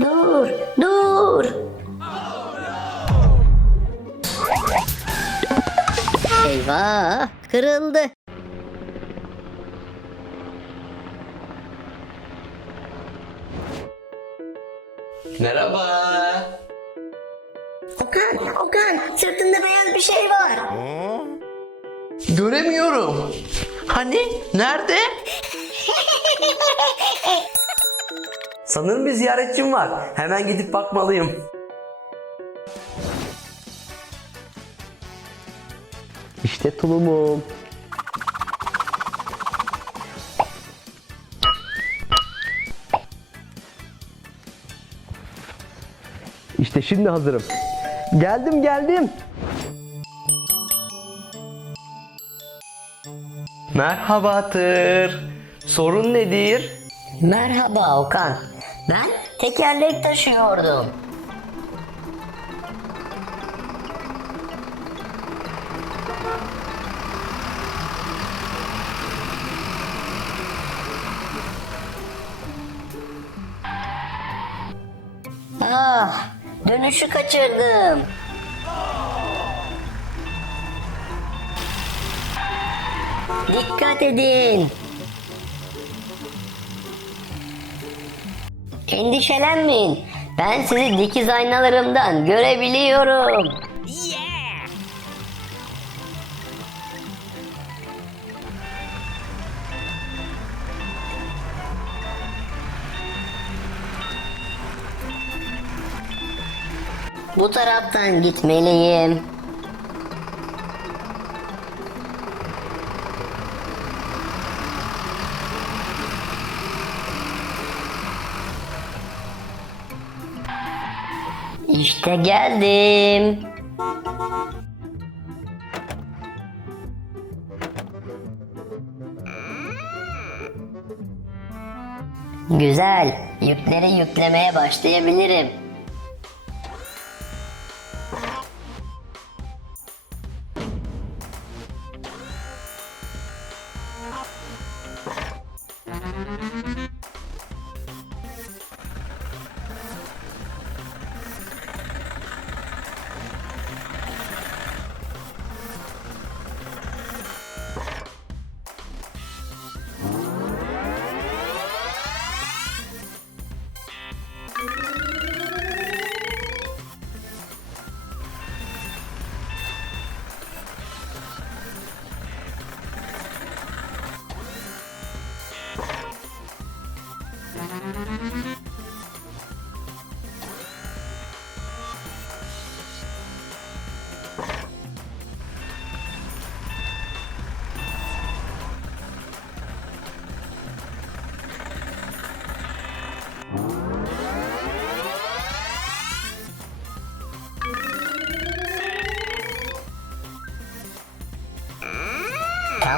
Dur, dur. Eyvah, kırıldı. Merhaba. Okan, Okan, sırtında beyaz bir şey var. Göremiyorum. Hani? Nerede? Sanırım bir ziyaretçim var. Hemen gidip bakmalıyım. İşte tulumum. İşte şimdi hazırım. Geldim geldim. Merhaba Tır. Sorun nedir? Merhaba Okan. Ben tekerlek taşıyordum. Ah, dönüşü kaçırdım. Dikkat edin. Endişelenmeyin. Ben sizi dikiz aynalarımdan görebiliyorum. Bu taraftan gitmeliyim. İşte geldim. Güzel. Yükleri yüklemeye başlayabilirim.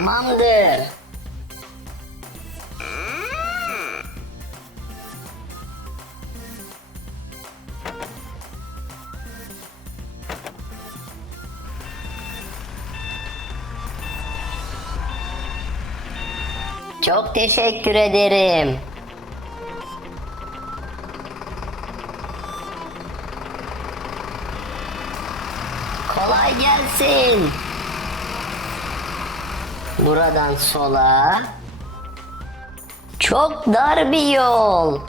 Tamamdır. Çok teşekkür ederim. Kolay gelsin. Buradan sola. Çok dar bir yol.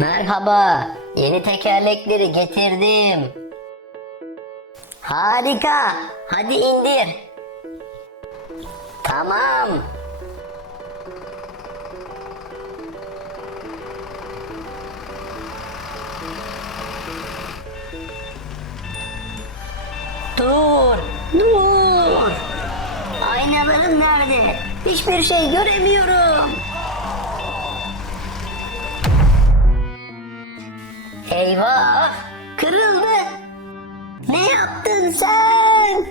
Merhaba. Yeni tekerlekleri getirdim. Harika. Hadi indir. Tamam. Dur, dur. Aynaların nerede? Hiçbir şey göremiyorum. Eyvah, kırıldı. Ne yaptın sen?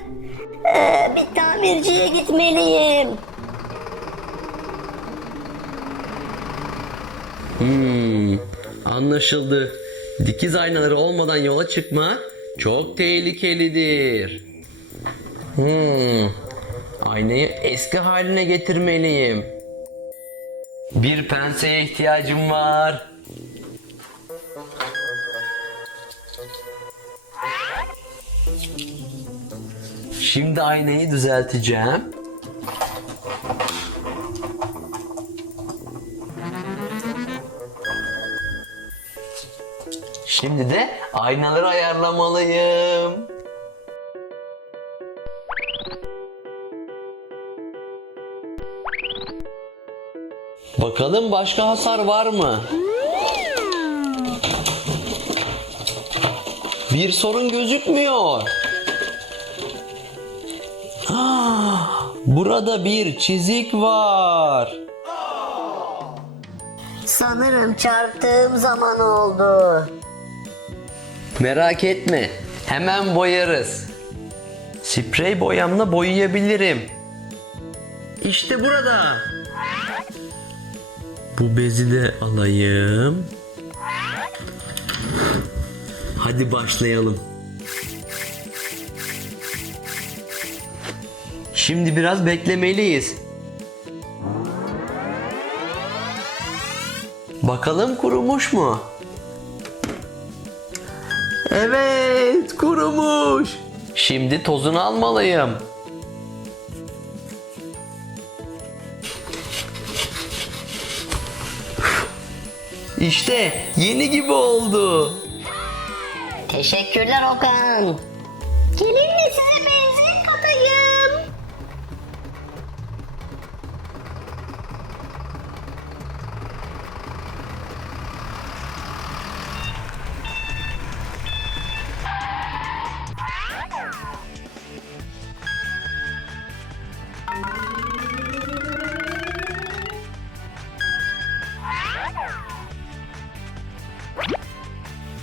Ee, bir tamirciye gitmeliyim. Hmm, anlaşıldı. Dikiz aynaları olmadan yola çıkma çok tehlikelidir. Hmm, aynayı eski haline getirmeliyim. Bir penseye ihtiyacım var. Şimdi aynayı düzelteceğim. Şimdi de aynaları ayarlamalıyım. Bakalım başka hasar var mı? Bir sorun gözükmüyor. Burada bir çizik var. Sanırım çarptığım zaman oldu. Merak etme. Hemen boyarız. Sprey boyamla boyayabilirim. İşte burada. Bu bezi de alayım. Hadi başlayalım. Şimdi biraz beklemeliyiz. Bakalım kurumuş mu? Evet, kurumuş. Şimdi tozunu almalıyım. İşte yeni gibi oldu. Teşekkürler Okan.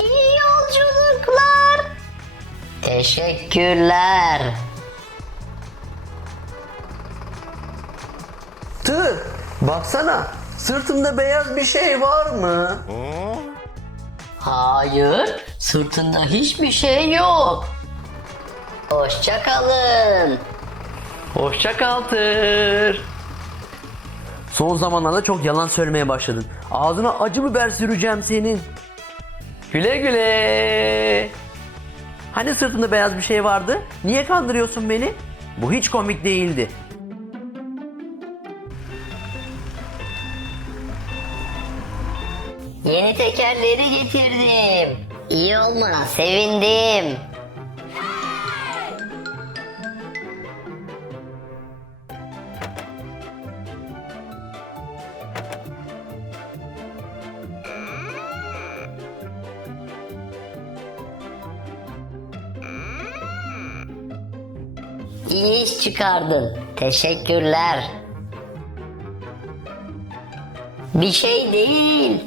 İyi yolculuklar. Teşekkürler. Tır, baksana. Sırtımda beyaz bir şey var mı? Hayır, sırtında hiçbir şey yok. Hoşça kalın. Hoşça kal Tır. Son zamanlarda çok yalan söylemeye başladın. Ağzına acı biber süreceğim senin. Güle güle. Hani sırtında beyaz bir şey vardı? Niye kandırıyorsun beni? Bu hiç komik değildi. Yeni tekerleri getirdim. İyi olmana sevindim. İyi iş çıkardın. Teşekkürler. Bir şey değil.